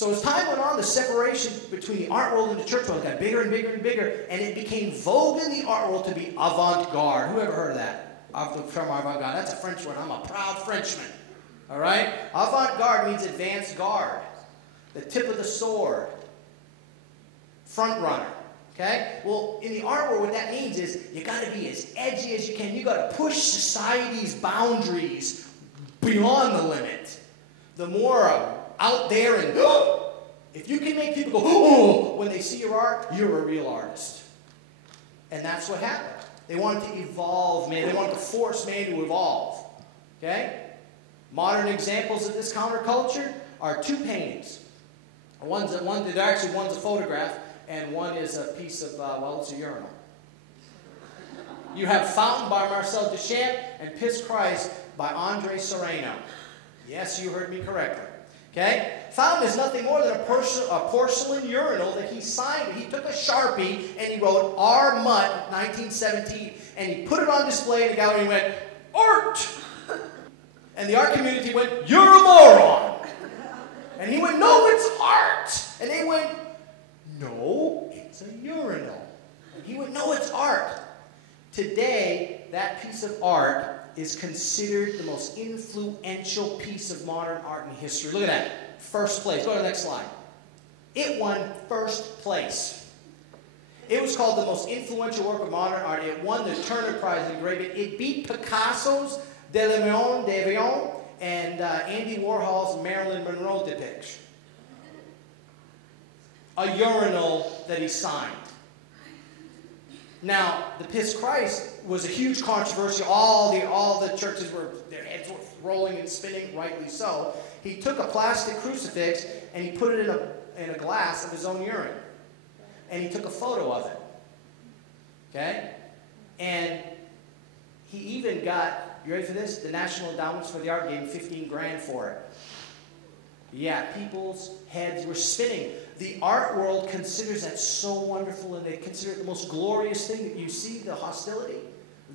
So as time went on, the separation between the art world and the church world got bigger and bigger and bigger, and it became vogue in the art world to be avant-garde. Who ever heard of that? From avant-garde. That's a French word. I'm a proud Frenchman. All right? Avant-garde means advanced guard, the tip of the sword, front runner. Okay? Well, in the art world, what that means is you got to be as edgy as you can. You got to push society's boundaries beyond the limit. The more out there and if you can make people go oh when they see your art, you're a real artist. And that's what happened. They wanted to evolve man. They wanted to force man to evolve. Okay? Modern examples of this counterculture are two paintings. One's a photograph, and one is a piece of, it's a urinal. You have Fountain by Marcel Duchamp and Piss Christ by Andre Serrano. Yes, you heard me correctly. Okay? Fountain is nothing more than a porcelain urinal that he signed. He took a Sharpie and he wrote R. Mutt 1917, and he put it on display in the gallery and went, art! And the art community went, you're a moron! And he went, no, it's art! And they went, no, it's a urinal. And he went, no, it's art. Today, that piece of art is considered the most influential piece of modern art in history. Look at that. First place. Go to the next slide. It won first place. It was called the most influential work of modern art. It won the Turner Prize in engraving. It beat Picasso's De Leon d'Avion and Andy Warhol's Marilyn Monroe depiction. A urinal that he signed. Now, the Piss Christ was a huge controversy. All the churches their heads were rolling and spinning, rightly so. He took a plastic crucifix and he put it in a glass of his own urine. And he took a photo of it. Okay? And he even got, you ready for this? The National Endowments for the Art gave him 15 grand for it. Yeah, people's heads were spinning. The art world considers that so wonderful, and they consider it the most glorious thing that you see, the hostility.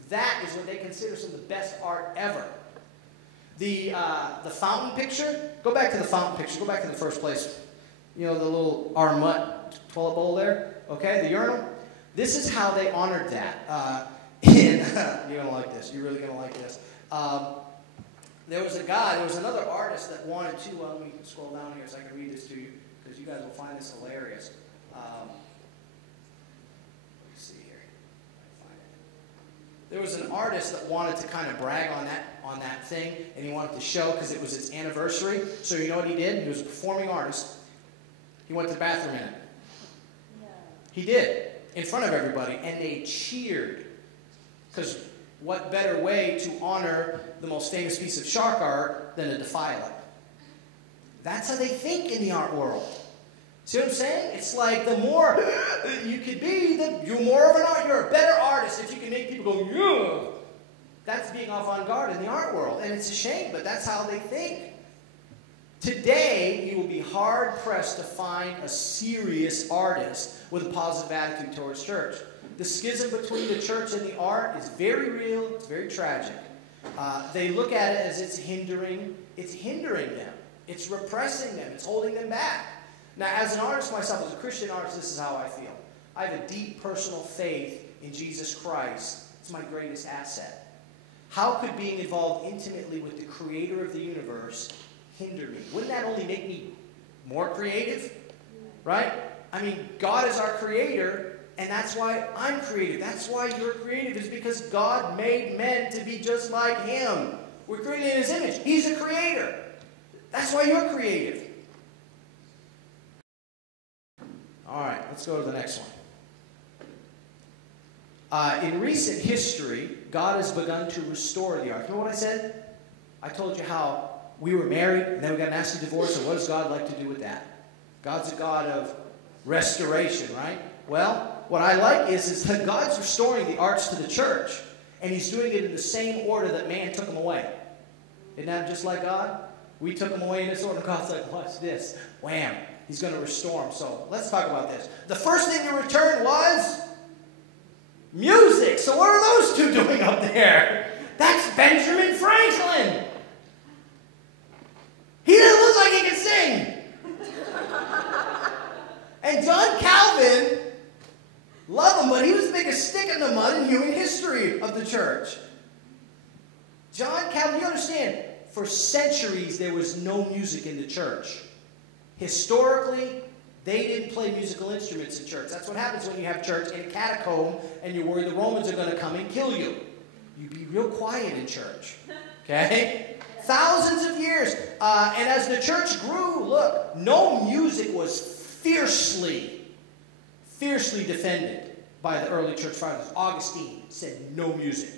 That is what they consider some of the best art ever. The fountain picture, go back to the fountain picture, go back to the first place. You know, the little Armut toilet bowl there, okay, the urinal. This is how they honored that. You're going to like this, you're really going to like this. There was another artist that wanted to, let me scroll down here so I can read this to you, because you guys will find this hilarious. Let me see here. Find it. There was an artist that wanted to kind of brag on that thing, and he wanted to show because it was its anniversary. So you know what he did? He was a performing artist. He went to the bathroom in it. No. He did, in front of everybody, and they cheered. Because what better way to honor the most famous piece of shark art than to defile it? That's how they think in the art world. See what I'm saying? It's like the more you could be, you're more of an art. You're a better artist if you can make people go, yeah. That's being avant-garde in the art world. And it's a shame, but that's how they think. Today, you will be hard-pressed to find a serious artist with a positive attitude towards church. The schism between the church and the art is very real. It's very tragic. They look at it as it's hindering them. It's repressing them. It's holding them back. Now, as an artist myself, as a Christian artist, this is how I feel. I have a deep personal faith in Jesus Christ. It's my greatest asset. How could being involved intimately with the creator of the universe hinder me? Wouldn't that only make me more creative? Right? I mean, God is our creator, and that's why I'm creative. That's why you're creative, is because God made men to be just like him. We're created in his image. He's a creator. That's why you're creative. All right, let's go to the next one. In recent history, God has begun to restore the art. Remember what I said? I told you how we were married, and then we got a nasty divorce, and what does God like to do with that? God's a God of restoration, right? Well, what I like is that God's restoring the arts to the church, and he's doing it in the same order that man took them away. Isn't that just like God? We took them away in this order, and God's like, watch this. Wham! He's going to restore them. So let's talk about this. The first thing to return was music. So what are those two doing up there? That's Benjamin Franklin. He doesn't look like he can sing. Love him, but he was the biggest stick in the mud in human history of the church. John Calvin, you understand, for centuries there was no music in the church. Historically, they didn't play musical instruments in church. That's what happens when you have church in a catacomb and you're worried the Romans are going to come and kill you. You be real quiet in church. Okay? Thousands of years. And as the church grew, look, no music was fiercely defended by the early church fathers. Augustine said no music.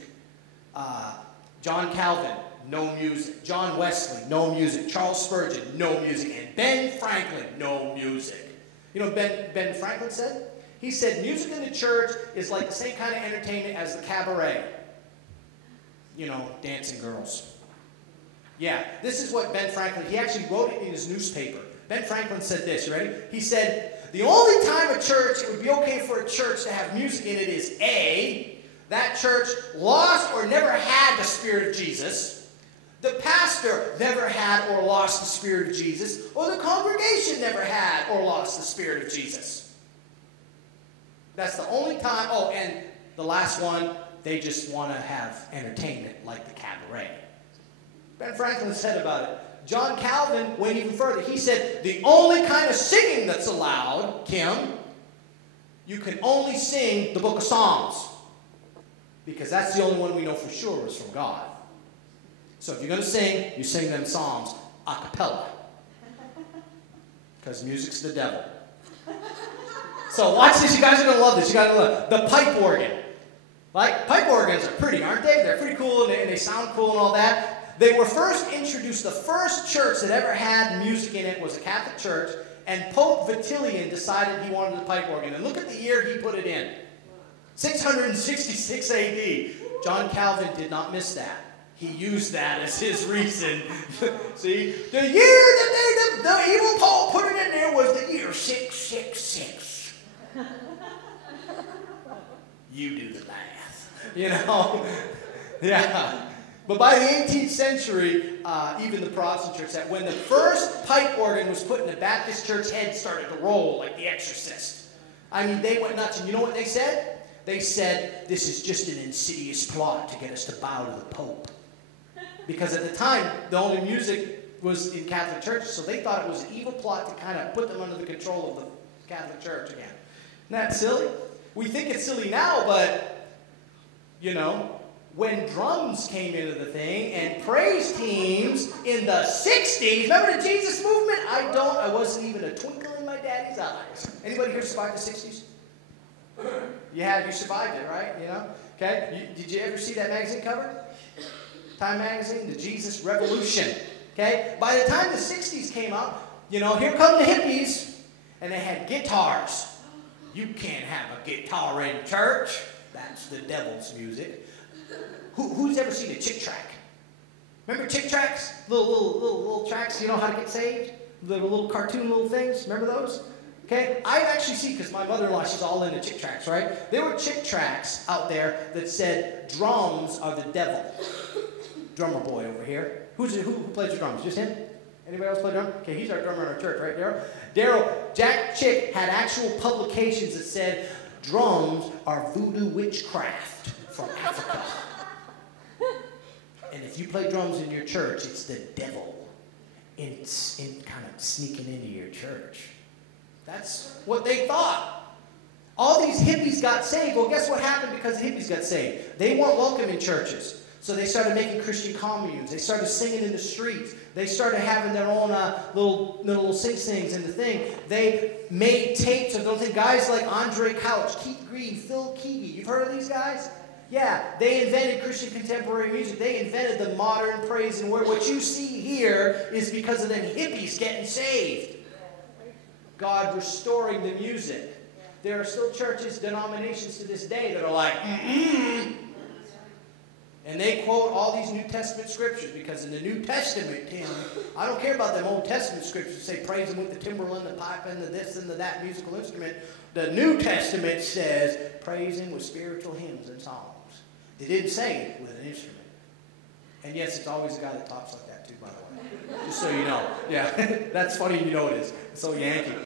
John Calvin, no music. John Wesley, no music. Charles Spurgeon, no music. And Ben Franklin, no music. You know what Ben Franklin said? He said music in the church is like the same kind of entertainment as the cabaret. You know, dancing girls. Yeah, this is what Ben Franklin, he actually wrote it in his newspaper. Ben Franklin said this, you ready? He said, the only time it would be okay for a church to have music in it is A, that church lost or never had the Spirit of Jesus, the pastor never had or lost the Spirit of Jesus, or the congregation never had or lost the Spirit of Jesus. That's the only time. Oh, and the last one, they just want to have entertainment like the cabaret. Ben Franklin said about it. John Calvin went even further. He said, the only kind of singing that's allowed, Kim, you can only sing the book of Psalms. Because that's the only one we know for sure is from God. So if you're going to sing, you sing them Psalms a cappella. Because music's the devil. So watch this. You guys are going to love this. You got to love the pipe organ. Like, pipe organs are pretty, aren't they? They're pretty cool and they sound cool and all that. They were first introduced, the first church that ever had music in it was a Catholic church, and Pope Vitilian decided he wanted the pipe organ. And look at the year he put it in. 666 AD. John Calvin did not miss that. He used that as his reason. See? The year that the evil Pope put it in there was the year 666. You do the math. You know? Yeah. But by the 18th century, even the Protestant church said when the first pipe organ was put in the Baptist church, heads started to roll like The Exorcist. I mean, they went nuts. And you know what they said? They said, this is just an insidious plot to get us to bow to the Pope. Because at the time, the only music was in Catholic churches, so they thought it was an evil plot to kind of put them under the control of the Catholic Church again. Isn't that silly? We think it's silly now, but, you know, when drums came into the thing and praise teams in the 60s, remember the Jesus movement? I wasn't even a twinkle in my daddy's eyes. Anybody here survive the 60s? Yeah, you survived it, right? You know? Okay? Did you ever see that magazine cover? Time magazine, the Jesus Revolution. Okay? By the time the 60s came out, you know, here come the hippies, and they had guitars. You can't have a guitar in church. That's the devil's music. Who's ever seen a Chick track? Remember Chick tracks? Little tracks, you know how to get saved? Little cartoon little things. Remember those? Okay? I actually see, because my mother-in-law, she's all into Chick tracks, right? There were Chick tracks out there that said, drums are the devil. Drummer boy over here. Who plays the drums? Just him? Anybody else play drums? Okay, he's our drummer in our church, right, Daryl? Daryl, Jack Chick had actual publications that said, drums are voodoo witchcraft from Africa. And if you play drums in your church, it's the devil in kind of sneaking into your church. That's what they thought. All these hippies got saved. Well, guess what happened because the hippies got saved? They weren't welcome in churches. So they started making Christian communes. They started singing in the streets. They started having their own little sing-sings in the thing. They made tapes of those things. Guys like Andre Couch, Keith Green, Phil Keaggy. You've heard of these guys? Yeah, they invented Christian contemporary music. They invented the modern praise and worship. What you see here is because of them hippies getting saved. God restoring the music. There are still churches, denominations to this day that are like, And they quote all these New Testament scriptures because in the New Testament, Tim, I don't care about them Old Testament scriptures that say praise him with the timbrel and the pipe and the this and the that musical instrument. The New Testament says praise him with spiritual hymns and songs. They didn't say it with an instrument. And yes, it's always a guy that talks like that too, by the way. Just so you know. Yeah, that's funny you know it is. It's so Yankee.